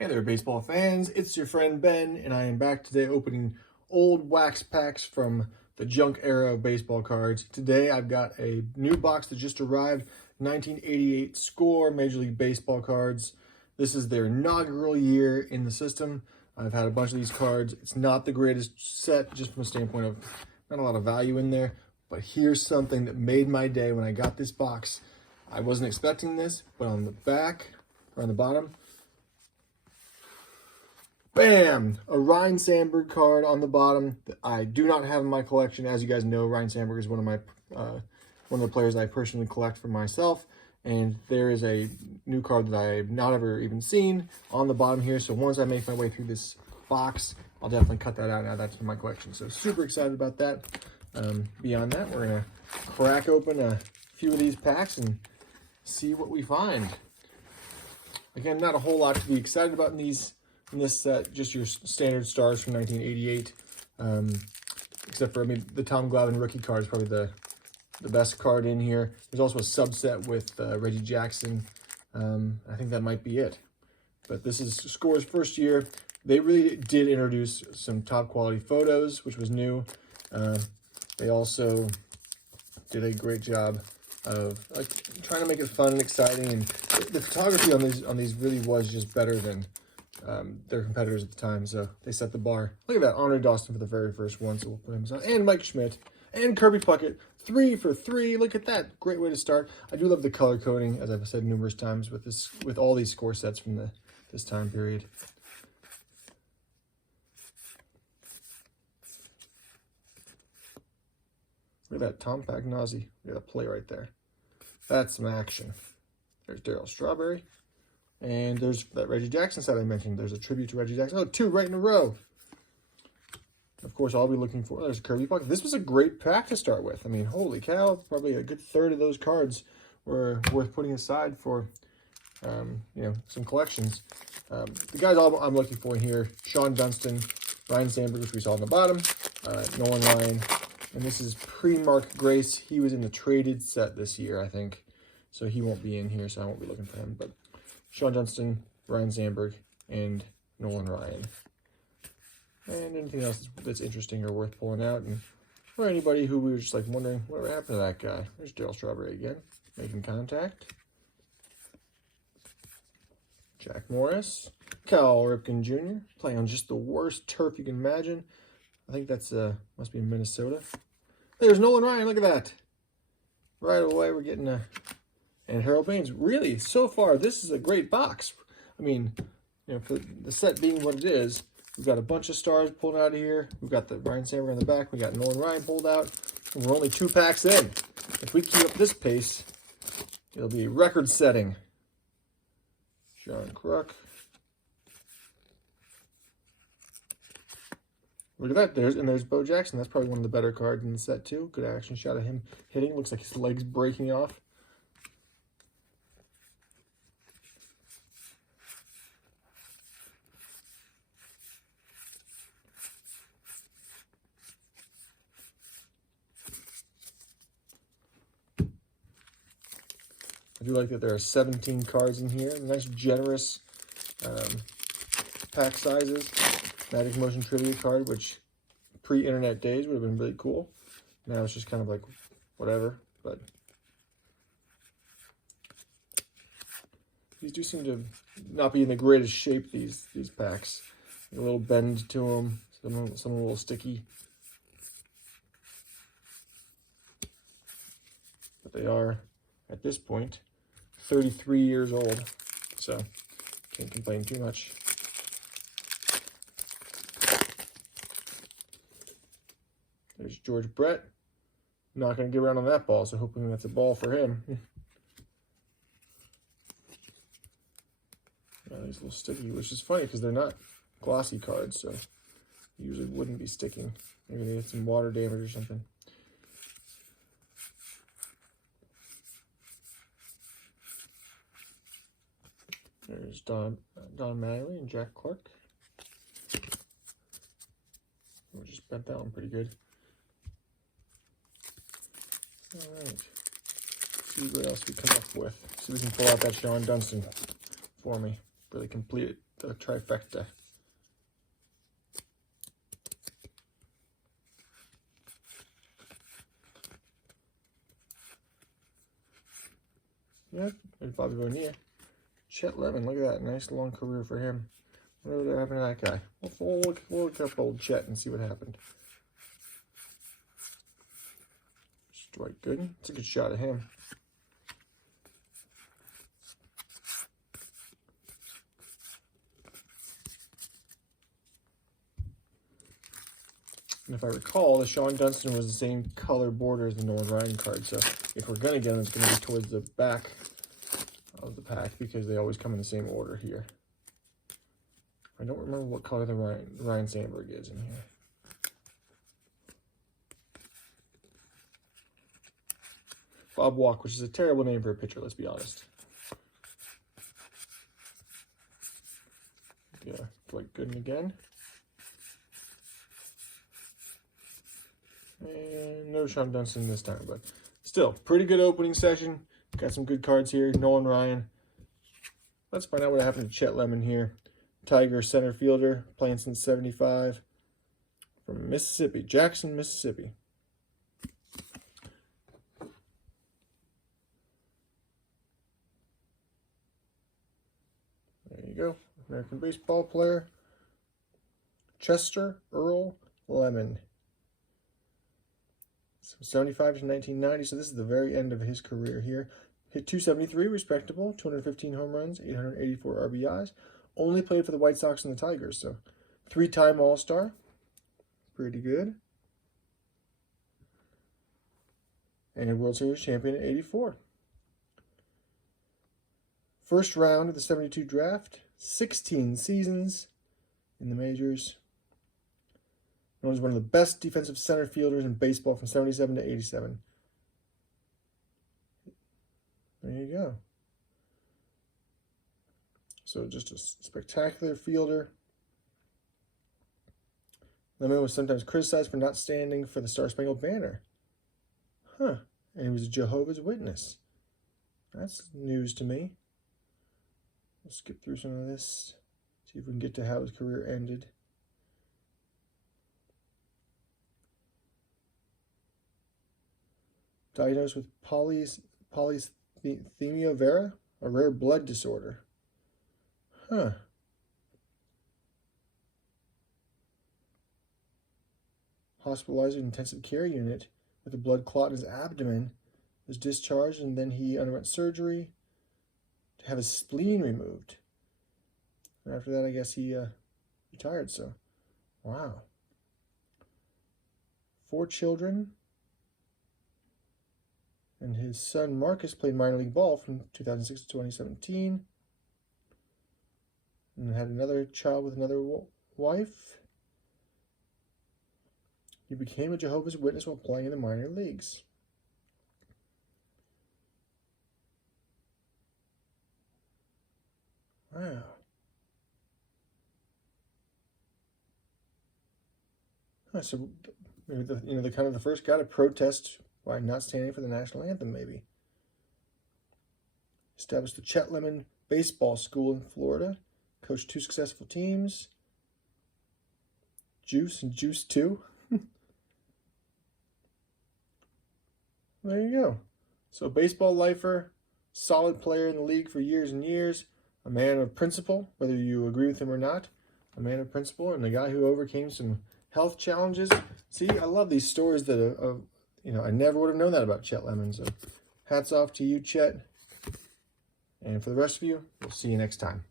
Hey there, baseball fans. It's your friend Ben, and I am back today opening old wax packs from the junk era of baseball cards. Today, I've got a new box that just arrived, 1988 Score Major League Baseball cards. This is their inaugural year in the system. I've had a bunch of these cards. It's not the greatest set, just from a standpoint of not a lot of value in there, but here's something that made my day when I got this box. I wasn't expecting this, but on the back, or on the bottom, bam! A Ryne Sandberg card on the bottom that I do not have in my collection. As you guys know, Ryne Sandberg is one of the players I personally collect for myself. And there is a new card that I've not ever even seen on the bottom here. So once I make my way through this box, I'll definitely cut that out and add that to my collection. So super excited about that. Beyond that, we're gonna crack open a few of these packs and see what we find. Again, not a whole lot to be excited about in this set, just your standard stars from 1988, except for, the Tom Glavine rookie card is probably the best card in here. There's also a subset with Reggie Jackson. I think that might be it. But this is Score's first year. They really did introduce some top quality photos, which was new. They also did a great job of trying to make it fun and exciting, and the photography on these really was just better than their competitors at the time, so they set the bar. Look at that, Andre Dawson for the very first one, so we'll put him aside. And Mike Schmidt, and Kirby Puckett, 3 for 3. Look at that, great way to start. I do love the color coding, as I've said numerous times with all these Score sets from this time period. Look at that, Tom Pagnozzi. Look at that play right there. That's some action. There's Darryl Strawberry. And there's that Reggie Jackson set I mentioned. There's a tribute to Reggie Jackson. Oh, 2 right in a row. Of course, I'll be looking for... There's Kirby Puckett. This was a great pack to start with. Holy cow. Probably a good third of those cards were worth putting aside for, some collections. The guys I'm looking for in here, Sean Dunston, Ryne Sandberg, which we saw on the bottom, Nolan Ryan, and this is pre-Mark Grace. He was in the traded set this year, I think. So he won't be in here, so I won't be looking for him. But Sean Dunston, Ryne Sandberg, and Nolan Ryan. And anything else that's interesting or worth pulling out. And for anybody who we were just wondering, whatever happened to that guy? There's Darryl Strawberry again, making contact. Jack Morris. Cal Ripken Jr. playing on just the worst turf you can imagine. I think that's, must be in Minnesota. There's Nolan Ryan, look at that. Right away, we're getting and Harold Baines. Really, so far, this is a great box. For the set being what it is, we've got a bunch of stars pulled out of here. We've got the Ryne Sandberg on the back. We got Nolan Ryan pulled out. And we're only 2 packs in. If we keep up this pace, it'll be record-setting. John Kruk. Look at that. There's Bo Jackson. That's probably one of the better cards in the set, too. Good action shot of him hitting. Looks like his leg's breaking off. I do like that there are 17 cards in here. Nice, generous pack sizes. Magic Motion Trivia card, which pre-internet days would have been really cool. Now it's just kind of whatever. But these do seem to not be in the greatest shape, these packs. A little bend to them, some a little sticky. But they are, at this point, 33 years old, so can't complain too much. There's George Brett. Not going to get around on that ball, so hoping that's a ball for him. These little sticky, which is funny because they're not glossy cards, so usually wouldn't be sticking. Maybe they had some water damage or something. There's Don Mattingly and Jack Clark. We just bent that one pretty good. All right. See what else we come up with. See if we can pull out that Sean Dunston for me. Really completed the trifecta. Yep, there's Bobby Bonilla. Chet Lemon, look at that. Nice long career for him. What happened to that guy? We'll look up old Chet and see what happened. Strike good. It's a good shot of him. And if I recall, the Sean Dunston was the same color border as the Nolan Ryan card. So if we're going to get them, it's going to be towards the back of the pack because they always come in the same order here. I don't remember what color the Ryan Sandberg is in here. Bob Walk, which is a terrible name for a pitcher, let's be honest. Yeah, Dwight Gooden again. And no Sean Dunston this time, but still, pretty good opening session. Got some good cards here. Nolan Ryan. Let's find out what happened to Chet Lemon here. Tiger center fielder, playing since '75. From Mississippi, Jackson, Mississippi. There you go. American baseball player. Chester Earl Lemon. 75 to 1990, so this is the very end of his career here. Hit 273, respectable, 215 home runs, 884 RBIs. Only played for the White Sox and the Tigers, so 3-time All-Star. Pretty good. And a World Series champion in '84. First round of the '72 draft, 16 seasons in the majors. Known as one of the best defensive center fielders in baseball from '77 to '87. There you go. So just a spectacular fielder. Lemon was sometimes criticized for not standing for the Star-Spangled Banner. Huh. And he was a Jehovah's Witness. That's news to me. We'll skip through some of this. See if we can get to how his career ended. Diagnosed with polycythemia vera, a rare blood disorder. Huh. Hospitalized in intensive care unit with a blood clot in his abdomen, was discharged, and then he underwent surgery to have his spleen removed. And after that, I guess he retired, so wow. 4 children. And his son Marcus played minor league ball from 2006 to 2017. And had another child with another wife. He became a Jehovah's Witness while playing in the minor leagues. Wow. So maybe the kind of the first guy to protest why not standing for the national anthem, maybe. Established the Chet Lemon Baseball School in Florida. Coached 2 successful teams. Juice and Juice 2. There you go. So baseball lifer, solid player in the league for years and years. A man of principle, whether you agree with him or not. A man of principle, and a guy who overcame some health challenges. See, I love these stories that I never would have known that about Chet Lemon. So hats off to you, Chet. And for the rest of you, we'll see you next time.